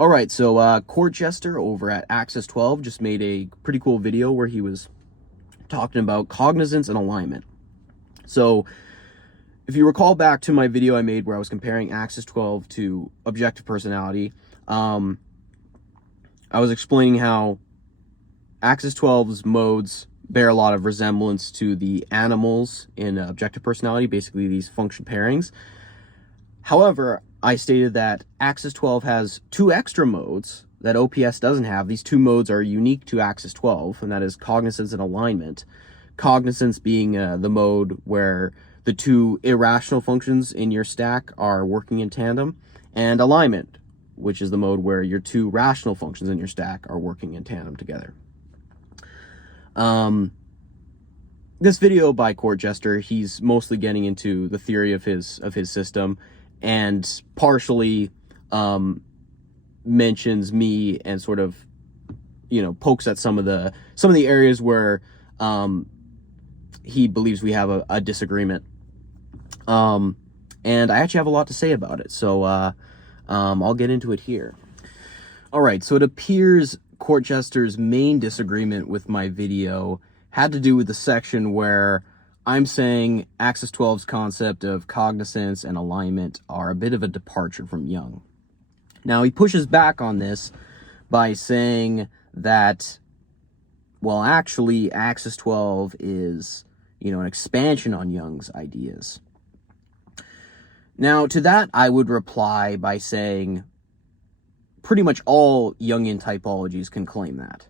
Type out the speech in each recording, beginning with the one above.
All right, so Court Jester over at Axis 12 just made a pretty cool video where he was talking about cognizance and alignment. So if you recall back to my video I made where I was comparing Axis 12 to objective personality, I was explaining how Axis 12's modes bear a lot of resemblance to the animals in objective personality, basically these function pairings. However, I stated that Axis 12 has two extra modes that OPS doesn't have. These two modes are unique to Axis 12, and that is cognizance and alignment. Cognizance being the mode where the two irrational functions in your stack are working in tandem, and alignment, which is the mode where your two rational functions in your stack are working in tandem together. This video by Court Jester, he's mostly getting into the theory of his system, and partially mentions me and sort of, pokes at some of the areas where he believes we have a disagreement. And I actually have a lot to say about it, so I'll get into it here. All right, so it appears Court Jester's main disagreement with my video had to do with the section where I'm saying Axis 12's concept of cognizance and alignment are a bit of a departure from Jung. Now, he pushes back on this by saying that, well, actually, Axis 12 is, an expansion on Jung's ideas. Now, to that, I would reply by saying pretty much all Jungian typologies can claim that.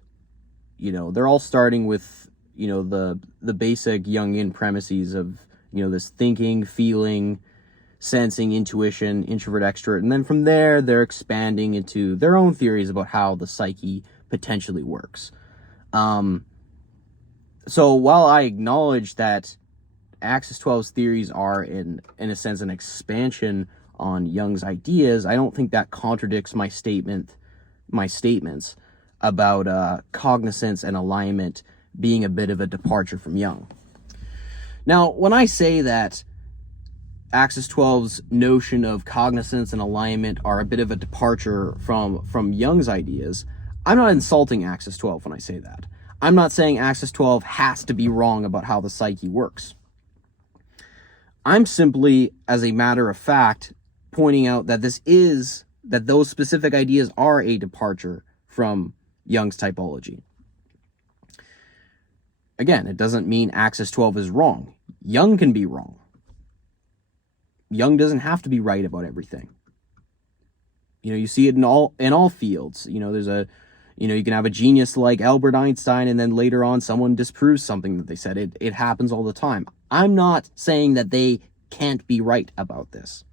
They're all starting with the basic Jungian premises of, this thinking, feeling, sensing, intuition, introvert, extrovert. And then from there, they're expanding into their own theories about how the psyche potentially works. So while I acknowledge that Axis 12's theories are, in a sense, an expansion on Jung's ideas, I don't think that contradicts my statements about cognizance and alignment being a bit of a departure from Jung. Now, when I say that Axis 12's notion of cognizance and alignment are a bit of a departure from Jung's ideas, I'm not insulting Axis 12 when I say that. I'm not saying Axis 12 has to be wrong about how the psyche works. I'm simply, as a matter of fact, pointing out that that those specific ideas are a departure from Jung's typology. Again, it doesn't mean Axis 12 is wrong. Jung can be wrong. Jung doesn't have to be right about everything. You see it in all fields. There's you can have a genius like Albert Einstein, and then later on someone disproves something that they said. It happens all the time. I'm not saying that they can't be right about this.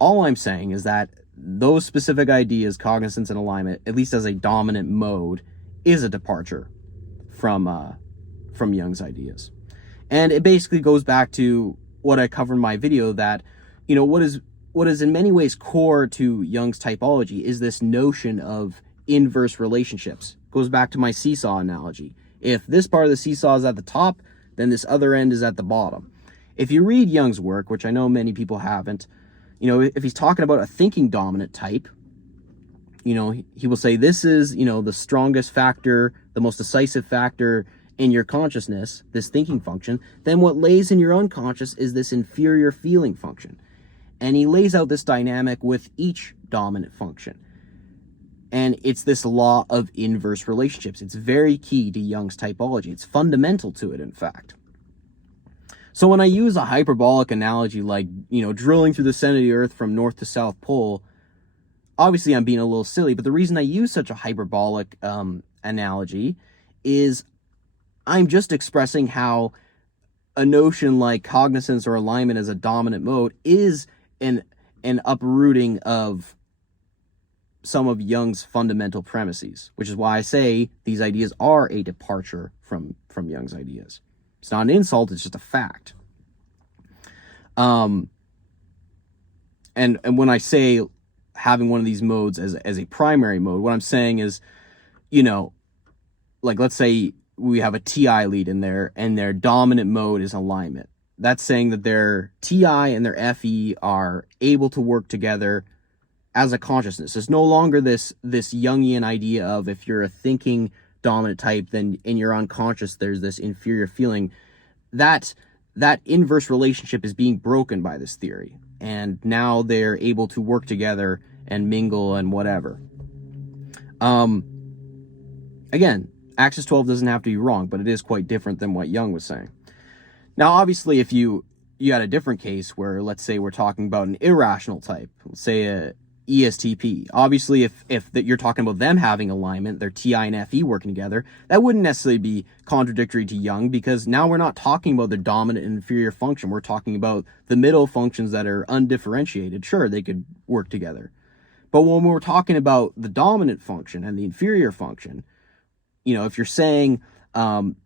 All I'm saying is that those specific ideas, cognizance and alignment, at least as a dominant mode, is a departure from Jung's ideas. And it basically goes back to what I covered in my video, that, what is in many ways core to Jung's typology is this notion of inverse relationships. It goes back to my seesaw analogy. If this part of the seesaw is at the top, then this other end is at the bottom. If you read Jung's work, which I know many people haven't, if he's talking about a thinking dominant type, he will say this is, the strongest factor, the most decisive factor in your consciousness, this thinking function. Then what lays in your unconscious is this inferior feeling function. And he lays out this dynamic with each dominant function. And it's this law of inverse relationships. It's very key to Jung's typology. It's fundamental to it, in fact. So when I use a hyperbolic analogy like, drilling through the center of the earth from north to south pole, obviously I'm being a little silly, but the reason I use such a hyperbolic analogy is I'm just expressing how a notion like cognizance or alignment as a dominant mode is an uprooting of some of Jung's fundamental premises, which is why I say these ideas are a departure from Jung's ideas. It's not an insult, it's just a fact. And when I say having one of these modes as a primary mode, what I'm saying is, like let's say we have a TI lead in there and their dominant mode is alignment. That's saying that their TI and their FE are able to work together as a consciousness. It's no longer this Jungian idea of if you're a thinking dominant type, then in your unconscious there's this inferior feeling. That inverse relationship is being broken by this theory, and now they're able to work together and mingle and whatever. Again, Axis 12 doesn't have to be wrong, but it is quite different than what Jung was saying. Now, obviously, if you had a different case where, let's say, we're talking about an irrational type, let's say a ESTP. Obviously, if you're talking about them having alignment, their TI and FE working together, that wouldn't necessarily be contradictory to Jung, because now we're not talking about the dominant and inferior function. We're talking about the middle functions that are undifferentiated. Sure, they could work together. But when we're talking about the dominant function and the inferior function, if you're saying, an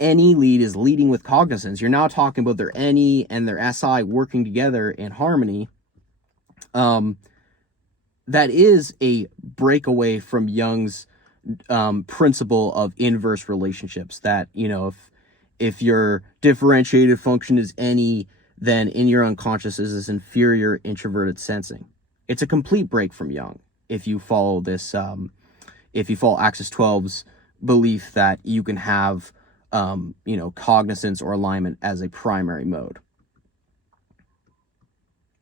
NE lead is leading with cognizance, you're now talking about their NE and their SI working together in harmony. That is a breakaway from Jung's principle of inverse relationships, that, if your differentiated function is NE, then in your unconscious is this inferior introverted sensing. It's a complete break from Jung if you follow this, if you follow Axis 12's belief that you can have, cognizance or alignment as a primary mode.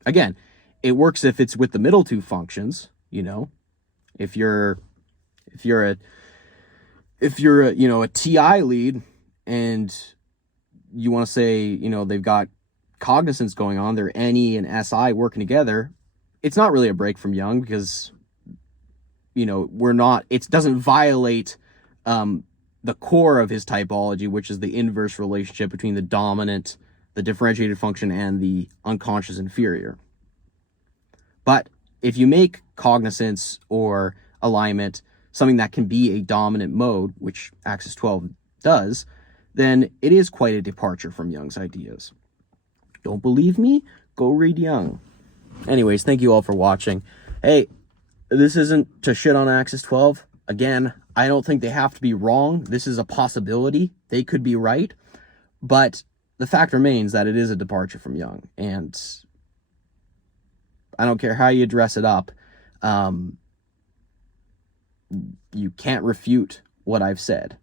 Again, it works if it's with the middle two functions. If you're a TI lead and you want to say, they've got cognizance going on, their NE and SI working together, it's not really a break from Jung, because it doesn't violate the core of his typology, which is the inverse relationship between the dominant, the differentiated function, and the unconscious inferior. But if you make cognizance or alignment something that can be a dominant mode, which Axis 12 does, then it is quite a departure from Jung's ideas. Don't believe me? Go read Jung. Anyways, thank you all for watching. Hey, this isn't to shit on Axis 12. Again, I don't think they have to be wrong. This is a possibility. They could be right. But the fact remains that it is a departure from Jung. And I don't care how you dress it up. You can't refute what I've said.